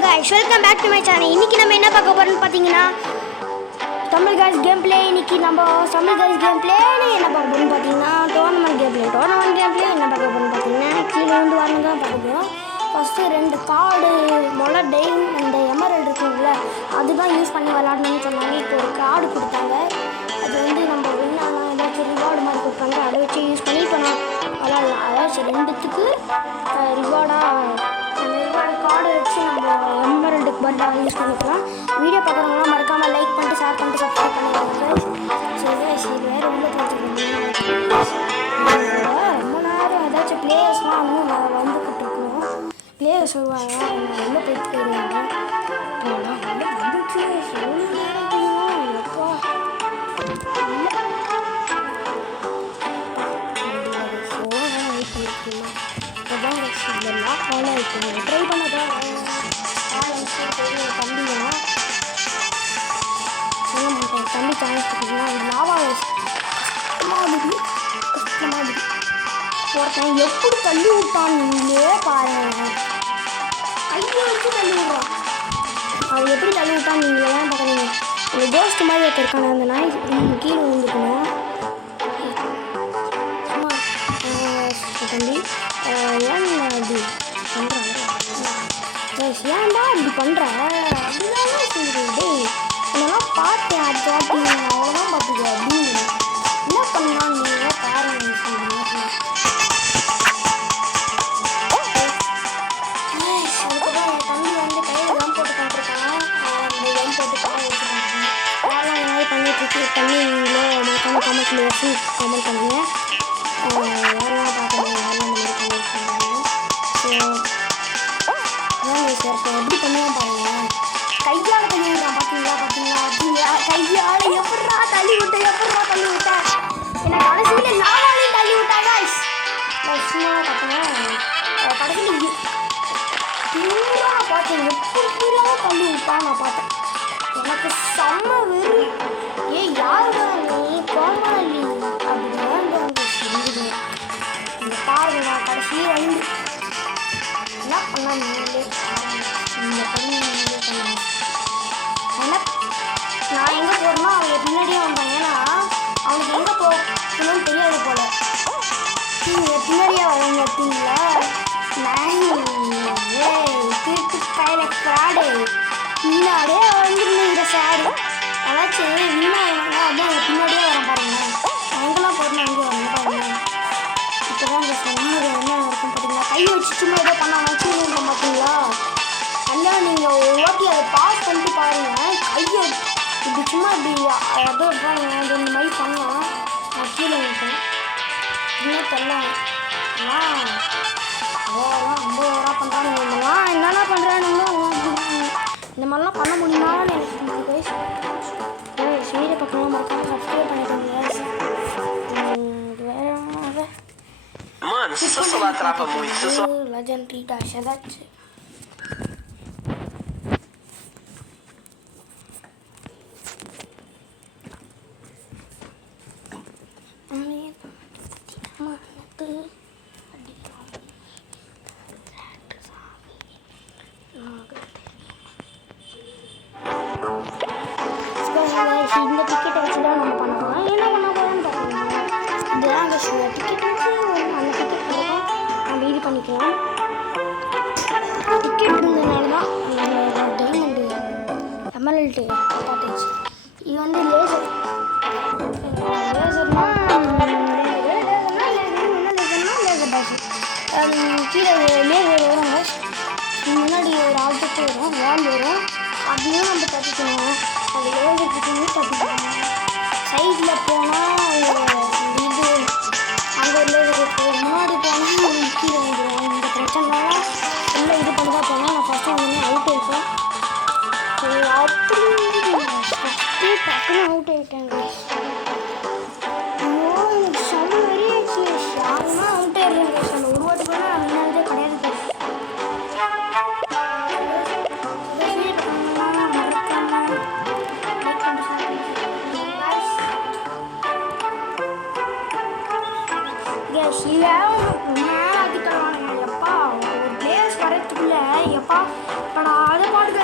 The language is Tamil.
guys, welcome back to my channel. இன்னைக்கு நம்ம என்ன பார்க்க போறோம்னு பாத்தீங்கன்னா தமிழ் guys gameplay. இன்னைக்கு நம்ம தமிழ் guys gameplay என்ன பார்க்க போறோம்னு பாத்தீங்கன்னா டோர்னமென்ட் gameplay என்ன பார்க்க போறோம்னு பாத்தீங்கன்னா கீழ இருந்து வரணும் தான் பார்க்க போறோம். ஃபர்ஸ்ட் ரெண்டு கார்டு மொள டெயின் அந்த எமரல்ட் இருக்குல்ல அதுதான் யூஸ் பண்ணி விளையாடணும்னு சொன்னாங்க. இப்போ ஒரு கார்டு கொடுத்தாங்க. அது வந்து நம்ம வின் ஆனா ஏதாச்சும் ரிவார்டு மாதிரி கொடுப்பாங்க. அதை வச்சு யூஸ் பண்ணி இப்போ நான் விளையாடலாம். அதாவது ரெண்டுத்துக்கு ரிவார்டாக அந்த ரிவார்டு கார்டு வச்சு நம்ம எமரல்டுக்கு பதிலாக யூஸ் பண்ணிக்கலாம். வீடியோ பார்க்குறவங்களாம் மறக்காமல் லைக் பண்ணிட்டு ஷேர் பண்ணிட்டு சப்ஸ்கிரைப் பண்ணிடுவாங்க. சரி வேறு உள்ள பார்த்துக்கணும். ரொம்ப நேரம் ஏதாச்சும் பிளேயர்ஸ்லாம் இன்னும் வந்துக்கிட்டு இருக்கணும். பிளேயர்ஸ் வருவாங்க உள்ளே போயிட்டு போயிடுவாங்க. வந்துச்சு சொல்லி நேரம் எப்போ இதெல்லாம் ஃபாலோ ஆகிக்கணும். ட்ரை பண்ணதான் தம்பிங்க சொல்ல மாட்டேன். தம்பி சான்ஸ் கொடுத்தீங்கன்னா அந்த லாவா கஷ்டமாக ஒருத்தன் எப்படி தள்ளி விட்டான் நீங்களே பாருங்க. கையை வச்சு தள்ளி விடுறான். அது எப்படி தள்ளி விட்டான் நீங்களே தான் பார்க்குறீங்க. அந்த கோஸ்ட் மாதிரி ஒருத்தருக்கான அந்த நாய் கீழே விழுந்துக்கணும். தம்பி ஏன்டா இப்படி பண்ணுற அப்படிதான் சொல்லுது. டேய் இதெல்லாம் பார்த்தேன் அது பாட்டி அவ்வளோதான் பார்த்துக்க அப்படின்னு என்ன பண்ணலாம் நீங்கள் பாருங்க. அதுக்கப்புறம் என் தம்பி வந்து கையில் கம் போட்டு பண்ணிருக்கான். அந்த கம் போட்டு காய வச்சுருக்காங்க. அதெல்லாம் இந்த மாதிரி பண்ணிட்டு தண்ணி நீங்களோ மறக்காம கமெண்ட்ல வச்சு கமெண்ட் பண்ணுங்க. யாரெல்லாம் பார்க்கணும் யாரெல்லாம் இந்த மாதிரி பண்ணியிருக்காங்க. இப்போ எப்படி பண்ணுவோம் பாருங்க. கையால் தள்ளி விடுறான். பார்த்தீங்களா கையால் எப்படா தள்ளி விட்டேன் என்னை கடைசியில் லாவாலையும் தள்ளி விட்டாங்க. சும்மா பார்த்தேன் கடைசியில் பூரா பார்த்தேன் எப்படிலாம் தள்ளி விட்டான். நான் பார்த்தேன் எனக்கு செம்ம வெறி. யாருடா நீ கோமாளி அப்படின்னு வந்து செஞ்சுது. இந்த பாருங்க நான் கடைசியில் வந்து என்ன பண்ண நீங்களே இந்த பண்ணி நான் எங்கே போகிறேன்னா அவங்க பின்னாடியே வந்தாங்க. ஏன்னா அவனுக்கு எங்கே போகணும்னு தெரியாது போல. நீங்கள் பின்னாடியே வரீங்க பார்த்தீங்களா. திருட்டு கையில் ஃப்ராடு பின்னாடியே வந்துருந்தீங்க சாரு. அதாச்சும் வீணாங்க அதான் பின்னாடியே வரேன் பாருங்க. நான் எங்கெல்லாம் போகிறேன்னா அங்கே வரேன் பாருங்க. இப்போ தான் இந்த சொன்னது என்ன இருக்கும் பார்த்தீங்களா. கையை வச்சு சும்மா ஏதோ பண்ணாங்க கீழே பார்த்தீங்களா. நல்லா நீங்கள் ஒரு வாட்டி அதை பாஸ் பண்ணிட்டு பாருங்கள். கையை இப்படி சும்மா இப்படி ஏதோ பாருங்க அது இந்த மாதிரி பண்ணலாம். நான் கீழே நிற்பேன் இன்னும் தெரியலாம். அவ்வளோதான் ரொம்ப ஓவராக பண்ணுறாங்க. இதெல்லாம் என்னென்ன பண்ணுறானுங்களோ இந்த மாதிரிலாம் பண்ண முடியுமான்னு எனக்கு வீடியோ பக்கம்லாம் மறக்காம சப்ஸ்கிரைப் பண்ணிக்கோங்க. வேறு Mano, se seu celular trava muito, se seu legendary dash ஏதாச்சும் இந்த டிக்கெட்டை வச்சு தான் நம்ம பண்ணலாம். என்ன பண்ண போகிறோம்னு பார்த்தீங்கன்னா இதுதான் டிக்கெட் வச்சு அந்த டிக்கெட் கொடுக்கும் நம்ம இது பண்ணிக்கலாம். டிக்கெட் இருந்ததுனால தான் டைமண்டு எமரல்டு காப்பாட்டுச்சு. இது வந்து லேசர்னா லேசர் பாஸ். கீழே லேசர் வரும். முன்னாடி ஒரு ஆப்ஜெக்ட் வரும் வால் வரும். அப்படியும் நம்ம தப்பிக்கணும். அது லேசர் கிட்டேயும் தப்பிக்கணும். சைடில் போனால் இது அங்கே ஒரு லேசர் இருக்குது. முன்னாடி போனால் கீழே வந்துடும். இந்த பிரச்சனைனால இல்லை இது பண்ணி தான் போனால் நான் ஃபஸ்ட்டு வந்து அவுட் ஆகிட்டேன். அப்படி ஃபஸ்ட்டு டக்குன்னு அவுட் ஆகிட்டேங்க. ஐயோ எனக்கு செம்ம வெறியாச்சு. யாருன்னா அவுட் ஆகிடுறேங்க. அந்த ஒரு வாட்டி கூட நான் முன்னாடியே கிடையாது. அதை பாட்டு